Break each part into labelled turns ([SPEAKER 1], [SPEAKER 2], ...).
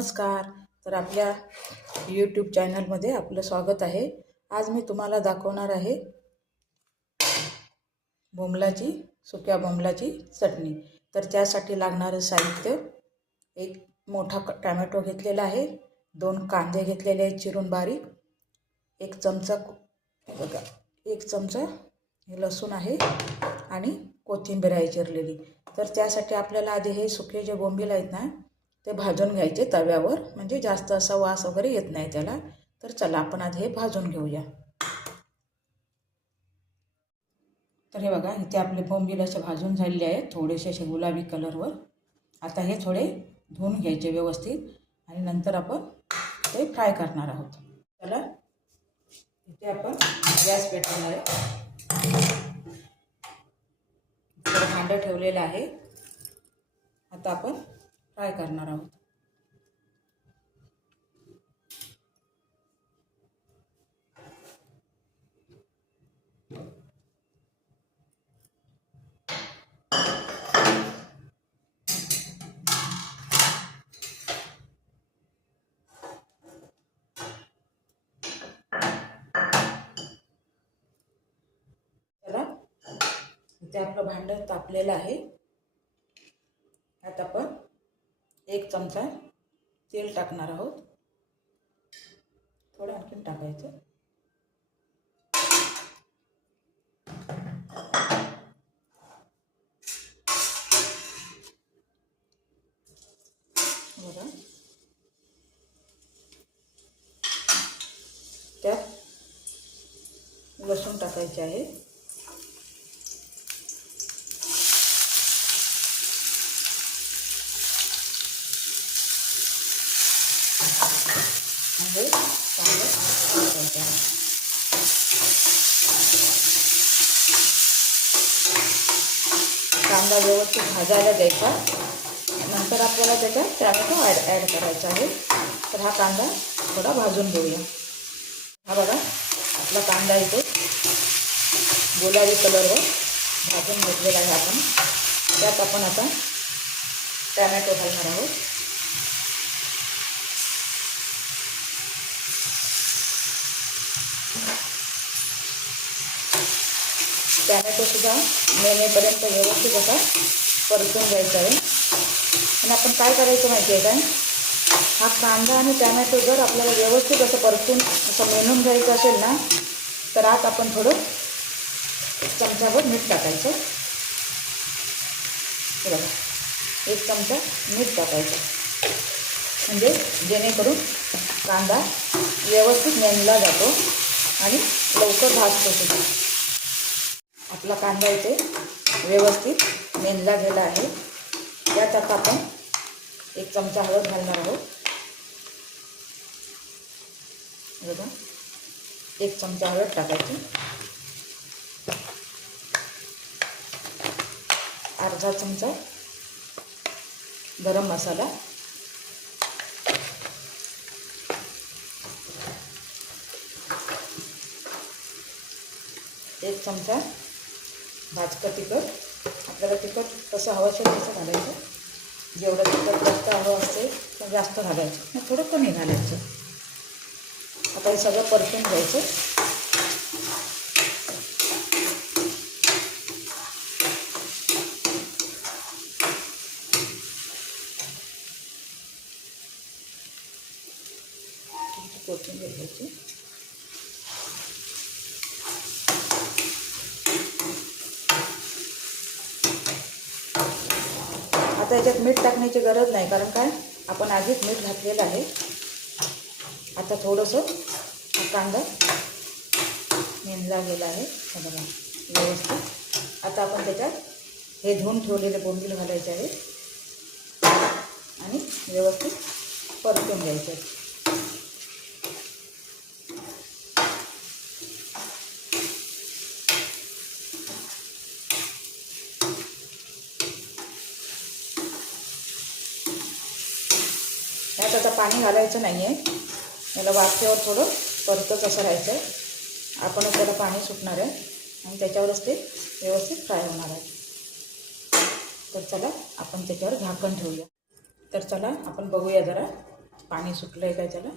[SPEAKER 1] नमस्कार. तर आपल्या यूट्यूब चॅनलमध्ये आपलं स्वागत आहे. आज मी तुम्हाला दाखवणार आहे बोंबलाची सुक्या बोंबलाची चटणी. तर त्यासाठी लागणारं साहित्य एक मोठा टॅमॅटो घेतलेला आहे दोन कांदे घेतलेले आहेत चिरून बारीक एक चमचा बघा एक चमचा हे लसूण आहे आणि कोथिंबीर आहे चिरलेली. तर त्यासाठी आपल्याला आधी हे सुके जे बोंबील आहेत ना ते भाजून घ्यायचे तव्यावर. म्हणजे जास्त असा वास वगैरे येत नाही त्याला. तर चला आपण आधी हे भाजून घेऊया. तर हे बघा इथे आपले बोंबील असे भाजून झालेले आहेत. थोडेसे असे गुलाबी कलरवर. आता हे थोडे धुवून घ्यायचे व्यवस्थित. आणि नंतर आपण ते फ्राय करणार आहोत. चला इथे आपण गॅस पेटवणार आहे. भांडं ठेवलेलं आहे. आता आपण फ्राय करणार आहोत? ते आपलं भांडं तापलेलं आहे आता आपण एक चमचा तेल टाकणार आहोत. थोडं आणखीन टाकायचं. बघा. त्यात लसूण टाकायचे आहे म्हणजे चांगलं टाकायचं आहे कांदा व्यवस्थित भाजायला द्यायचा. नंतर आपल्याला त्याच्यात टॅमॅटो ॲड ॲड करायचा आहे. तर हा कांदा थोडा भाजून घेऊया. हा बघा आपला कांदा इथे गुलाबी कलरवर भाजून घेतलेला आहे आपण. त्यात आपण आता टॅमॅटो घालणार आहोत. टॅमॅटोसुद्धा मेनेपर्यंत व्यवस्थित असा परतून घ्यायचा आहे. आणि आपण काय करायचं माहिती आहे काय हा कांदा आणि टॅमॅटो जर आपल्याला व्यवस्थित असं परतून असं मेनून घ्यायचं असेल ना तर आत आपण थोडं चमच्यावर मीठ टाकायचं. बघा एक चमचा मीठ टाकायचं. म्हणजे जेणेकरून कांदा व्यवस्थित मेनला जातो आणि लवकर भाजतो सुद्धा. आपला कांदा इथे व्यवस्थित मेनला गेला आहे. त्यात आता आपण एक चमचा हळद घालणार आहोत. बघा एक चमचा हळद टाकायची. अर्धा चमचा गरम मसाला. एक चमचा भाजकं तिखट. आपल्याला तिखट कसं हवं असेल तसं घालायचं. जेवढं तिखट जास्त हवं असते तर जास्त घालायचं. मग थोडं कमी घालायचं. आता हे सगळं परतून घ्यायचं. कोथिंबीर घ्यायची. आता याच्यात मीठ टाकण्याची गरज नाही कारण काय? आपण आधीच मीठ घातलेलं आहे. आता थोडंसं कांदा निंदला गेला आहे बघा व्यवस्थित. आता आपण त्याच्यात हे धुवून ठेवलेले बोंबील घालायचे आहे. आणि व्यवस्थित परतून घ्यायचे त्यात आता पाणी घालायचं नाही आहे याला वाफेवर थोडं परतच असं राहायचं आहे आपणच त्याला पाणी सुटणार आहे आणि त्याच्यावरच ते व्यवस्थित फ्राय होणार आहे. तर चला आपण त्याच्यावर झाकण ठेवूया. तर चला आपण बघूया जरा पाणी सुटलं आहे काय त्याला.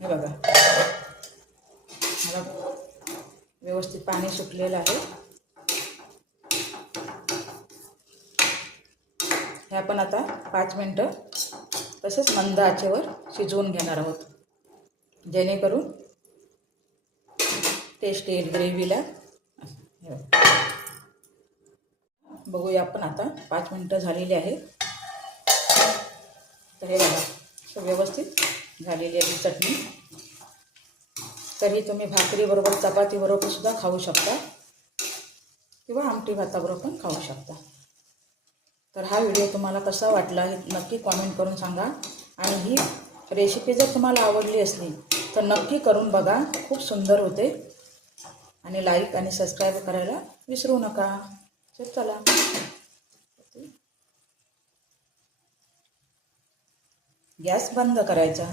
[SPEAKER 1] हे बघा. मला व्यवस्थित पाणी सुटलेलं आहे. हे आपण आता पाच मिनटं तसंच मंद आचेवर शिजवून घेणार आहोत. जेणेकरून टेस्ट येईल ग्रेव्हीला. बघूया आपण आता. पाच मिनटं झालेली आहे तर हे बघा व्यवस्थित झालेली आहे चटणी. तरी तुम्ही भाकरीबरोबर चपातीबरोबर सुद्धा खाऊ शकता. किंवा आमटी भाताबरोबर पण खाऊ शकता. तर हा व्हिडिओ तुम्हाला कसा वाटला हे नक्की कॉमेंट करून सांगा. आणि ही रेसिपी जर तुम्हाला आवडली असली तर नक्की करून बघा. खूप सुंदर होते. आणि लाईक आणि सबस्क्राईब करायला विसरू नका. चल चला. गॅस बंद करायचा.